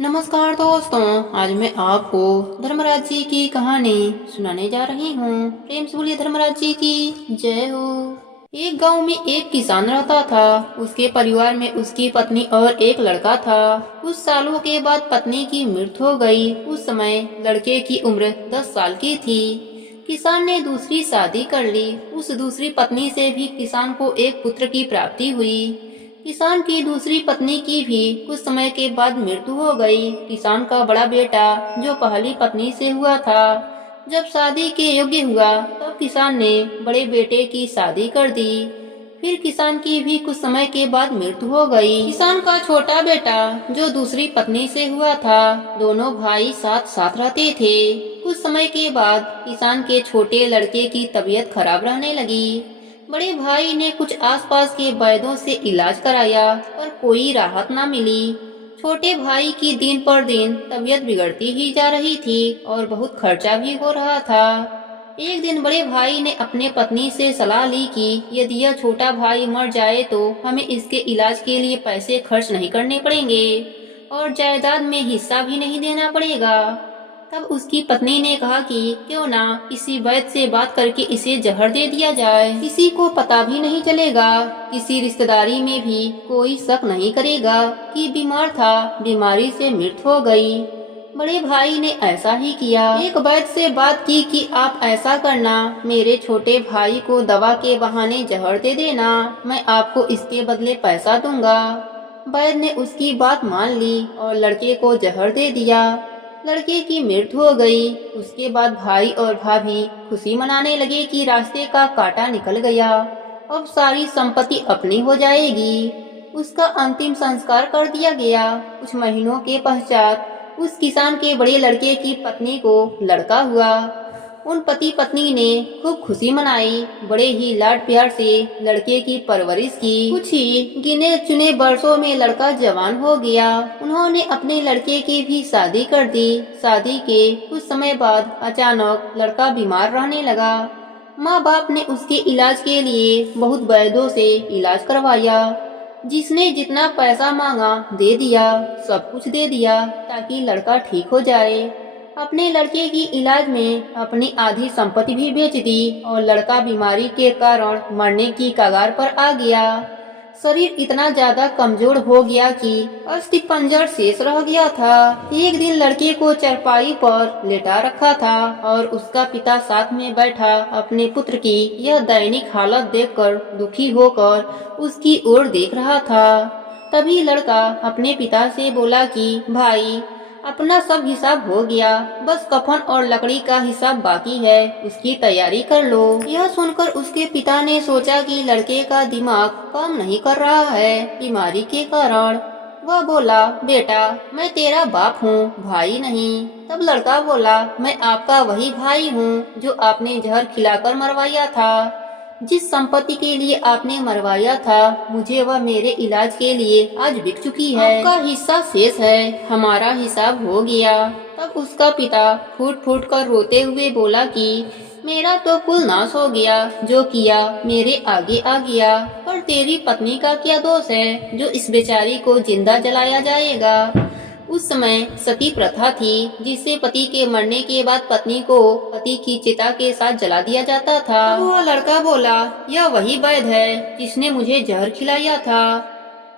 नमस्कार दोस्तों, आज मैं आपको धर्मराज जी की कहानी सुनाने जा रही हूँ। प्रेम से बोलिए धर्मराज जी की जय हो। एक गांव में एक किसान रहता था। उसके परिवार में उसकी पत्नी और एक लड़का था। कुछ सालों के बाद पत्नी की मृत्यु हो गई। उस समय लड़के की उम्र 10 साल की थी। किसान ने दूसरी शादी कर ली। उस दूसरी पत्नी से भी किसान को एक पुत्र की प्राप्ति हुई। किसान की दूसरी पत्नी की भी कुछ समय के बाद मृत्यु हो गई। किसान का बड़ा बेटा जो पहली पत्नी से हुआ था, जब शादी के योग्य हुआ तब किसान ने बड़े बेटे की शादी कर दी। फिर किसान की भी कुछ समय के बाद मृत्यु हो गई। किसान का छोटा बेटा जो दूसरी पत्नी से हुआ था, दोनों भाई साथ साथ रहते थे। कुछ समय के बाद किसान के छोटे लड़के की तबीयत खराब रहने लगी। बड़े भाई ने कुछ आसपास के वैद्यों से इलाज कराया पर कोई राहत न मिली। छोटे भाई की दिन पर दिन तबीयत बिगड़ती ही जा रही थी और बहुत खर्चा भी हो रहा था। एक दिन बड़े भाई ने अपने पत्नी से सलाह ली कि यदि यह छोटा भाई मर जाए तो हमें इसके इलाज के लिए पैसे खर्च नहीं करने पड़ेंगे और जायदाद में हिस्सा भी नहीं देना पड़ेगा। तब उसकी पत्नी ने कहा कि क्यों ना किसी वैद्य से बात करके इसे जहर दे दिया जाए। किसी को पता भी नहीं चलेगा, किसी रिश्तेदारी में भी कोई शक नहीं करेगा कि बीमार था, बीमारी से मृत्यु हो गई। बड़े भाई ने ऐसा ही किया। एक वैद्य से बात की कि आप ऐसा करना, मेरे छोटे भाई को दवा के बहाने जहर दे देना, मैं आपको इसके बदले पैसा दूंगा। वैद्य ने उसकी बात मान ली और लड़के को जहर दे दिया। लड़के की मृत्यु हो गई। उसके बाद भाई और भाभी खुशी मनाने लगे कि रास्ते का कांटा निकल गया, अब सारी संपत्ति अपनी हो जाएगी। उसका अंतिम संस्कार कर दिया गया। कुछ महीनों के पश्चात उस किसान के बड़े लड़के की पत्नी को लड़का हुआ। उन पति पत्नी ने खूब खुशी मनाई, बड़े ही लाड प्यार से लड़के की परवरिश की। कुछ ही गिने चुने वर्षों में लड़का जवान हो गया। उन्होंने अपने लड़के की भी शादी कर दी। शादी के कुछ समय बाद अचानक लड़का बीमार रहने लगा। माँ बाप ने उसके इलाज के लिए बहुत वैद्यों से इलाज करवाया। जिसने जितना पैसा मांगा दे दिया, सब कुछ दे दिया ताकि लड़का ठीक हो जाए। अपने लड़के की इलाज में अपनी आधी संपत्ति भी बेच दी और लड़का बीमारी के कारण मरने की कगार पर आ गया। शरीर इतना ज्यादा कमजोर हो गया कि अस्थि पंजर शेष रह गया था। एक दिन लड़के को चारपाई पर लेटा रखा था और उसका पिता साथ में बैठा अपने पुत्र की यह दैनिक हालत देखकर दुखी होकर उसकी ओर देख रहा था। तभी लड़का अपने पिता से बोला कि भाई, अपना सब हिसाब हो गया, बस कफन और लकड़ी का हिसाब बाकी है, उसकी तैयारी कर लो। यह सुनकर उसके पिता ने सोचा कि लड़के का दिमाग काम नहीं कर रहा है बीमारी के कारण। वह बोला, बेटा मैं तेरा बाप हूँ, भाई नहीं। तब लड़का बोला, मैं आपका वही भाई हूँ जो आपने जहर खिलाकर मरवाया था। जिस संपत्ति के लिए आपने मरवाया था, मुझे वह मेरे इलाज के लिए आज बिक चुकी है। आपका हिस्सा शेष है, हमारा हिसाब हो गया। तब उसका पिता फूट फूट कर रोते हुए बोला कि मेरा तो कुल नाश हो गया, जो किया मेरे आगे आ गया, पर तेरी पत्नी का क्या दोष है जो इस बेचारी को जिंदा जलाया जाएगा। उस समय सती प्रथा थी, जिससे पति के मरने के बाद पत्नी को पति की चिता के साथ जला दिया जाता था। वह लड़का बोला, यह वही वैद्य है जिसने मुझे जहर खिलाया था।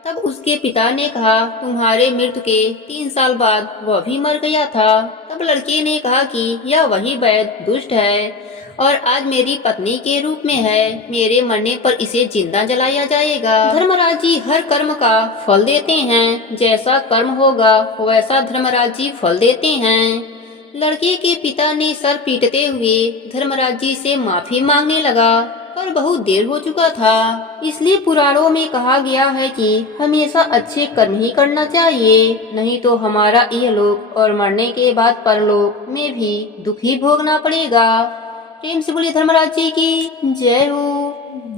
तब उसके पिता ने कहा, तुम्हारे मृत्यु के 3 साल बाद वह भी मर गया था। तब लड़के ने कहा कि यह वही वैद्य दुष्ट है और आज मेरी पत्नी के रूप में है, मेरे मरने पर इसे जिंदा जलाया जाएगा। धर्मराज जी हर कर्म का फल देते हैं, जैसा कर्म होगा वैसा धर्मराज जी फल देते हैं। लड़के के पिता ने सर पीटते हुए धर्मराज जी से माफी मांगने लगा, पर बहुत देर हो चुका था। इसलिए पुराणों में कहा गया है कि हमेशा अच्छे कर्म ही करना चाहिए, नहीं तो हमारा यह लोक और मरने के बाद परलोक में भी दुख ही भोगना पड़ेगा। प्रेम से बोलिए धर्मराज जी की जय हो।